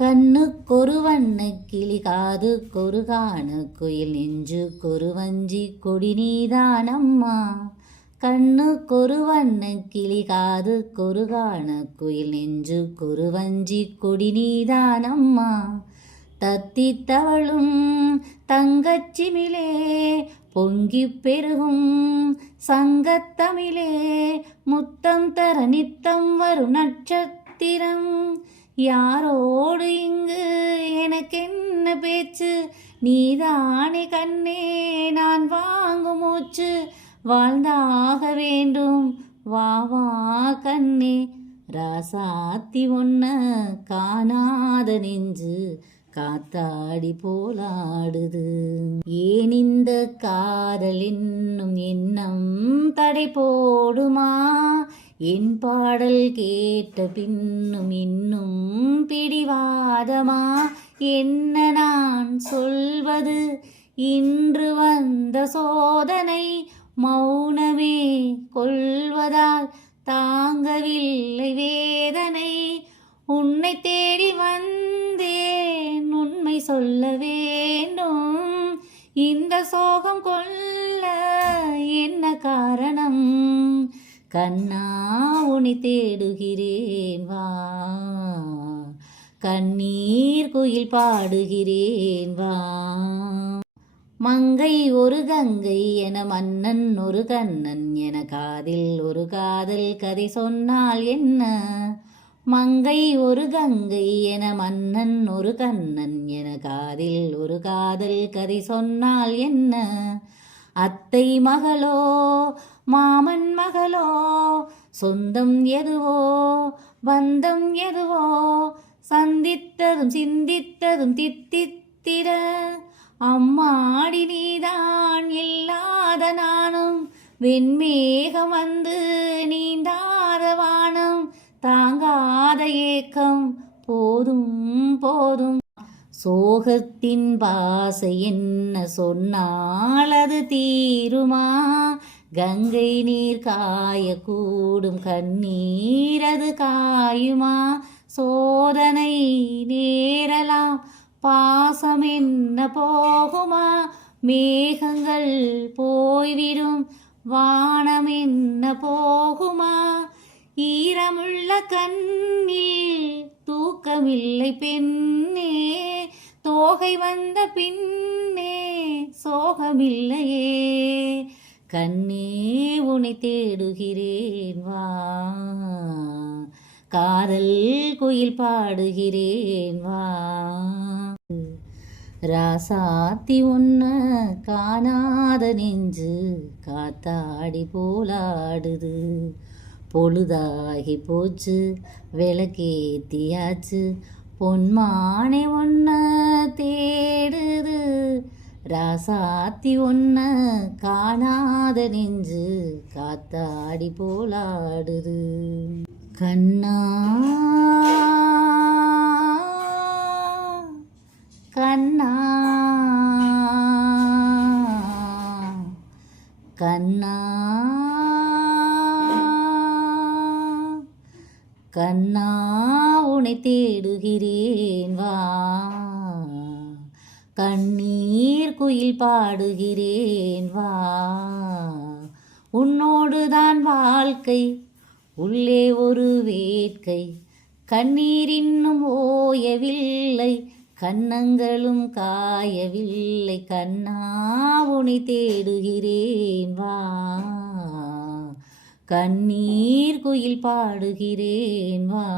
கண்ணுக்கொரு வண்ணக் கிளி காதுக்கொரு கானக்குயில் நெஞ்சுக்கொரு வஞ்சி கொடி நீதானம்மா. கண்ணுக்கொரு வண்ணக் கிளி காதுக்கொரு கானக்குயில் நெஞ்சுக்கொரு வஞ்சி கொடி நீதானம்மா. தத்தித் தவழும் தங்கச்சிமிழே பொங்கிப் பெருகும் சங்கத்தமிழே முத்தம் தர நித்தம் வரும் நட்சத்திரம். யாரோடு இங்கு எனக்கென்ன பேச்சு, நீதானே கண்ணே நான் வாங்கும் மூச்சு. வாழ்ந்தாக வேண்டும் வா வா கண்ணே, ராசாத்தி ஒன்ன காணாத நெஞ்சு காத்தாடி போலாடுது. ஏன் இந்த காதல் என்னும் எண்ணம் தடை போடுமா, என் பாடல் கேட்ட பின்னும் இன்னும் பிடிவாதமா. என்ன நான் சொல்வது, இன்று வந்த சோதனை மௌனமே கொள்வதால் தாங்கவில்லை வேதனை. உன்னை தேடி வந்தேன் உண்மை சொல்ல வேண்டும், இந்த சோகம் கொள்ள என்ன காரணம். கண்ணா உன்னை தேடுகிறேன் வா, கண்ணீர் குயில் பாடுகிறேன் வா. மங்கை ஒரு கங்கை என மன்னன் ஒரு கண்ணன் என காதில் ஒரு காதல் கதை சொன்னால் என்ன. மங்கை ஒரு கங்கை என மன்னன் ஒரு கண்ணன் என காதில் ஒரு காதல் கதை சொன்னால் என்ன. அத்தை மகளோ மாமன் மகளோ சொந்தம் எதுவோ பந்தம் எதுவோ, சந்தித்ததும் சிந்தித்ததும் தித்தித்திர. அம்மாடி நீதான் இல்லாத நானும், வெண்மேகம் வந்து நீந்தாத வானம். தாங்காத ஏக்கம் போதும் போதும், சோகத்தின் பாசை என்ன சொன்னால் அது தீருமா. கங்கை நீர் காயக்கூடும் கண்ணீர் அது காயுமா. சோதனை நேரலாம் பாசம் என்ன போகுமா. மேகங்கள் போய்விடும் வானம் என்ன போகுமா. ஈரமுள்ள கண்ணில் தூக்கமில்லை பெண்ணே, தோகை வந்த பின்னே சோகமில்லையே. கண்ணே உன்னை தேடுகிறேன் வா, காதல் குயில் பாடுகிறேன் வா. ராசாத்தி ஒன்ன காணாத நெஞ்சு காத்தாடி போலாடுது. பொழுதாகி போச்சு விளக்கேத்தியாச்சு, பொன்மானே ஒன்ன தேடுது. ராசாத்தி ஒன்ன காணாத நெஞ்சு காத்தாடி போலாடுது. கண்ணா கண்ணா கண்ணா கண்ணா உன்னை தேடுகிறேன் வா, கண்ணீர் குயில் பாடுகிறேன் வா. உன்னோடுதான் வாழ்க்கை உள்ளே ஒரு வேட்கை, கண்ணீர் இன்னும் ஓயவில்லை கன்னங்களும் காயவில்லை. கண்ணா உன்னை தேடுகிறேன் வா, கண்ணீர் குயில் பாடுகிறேன் வா.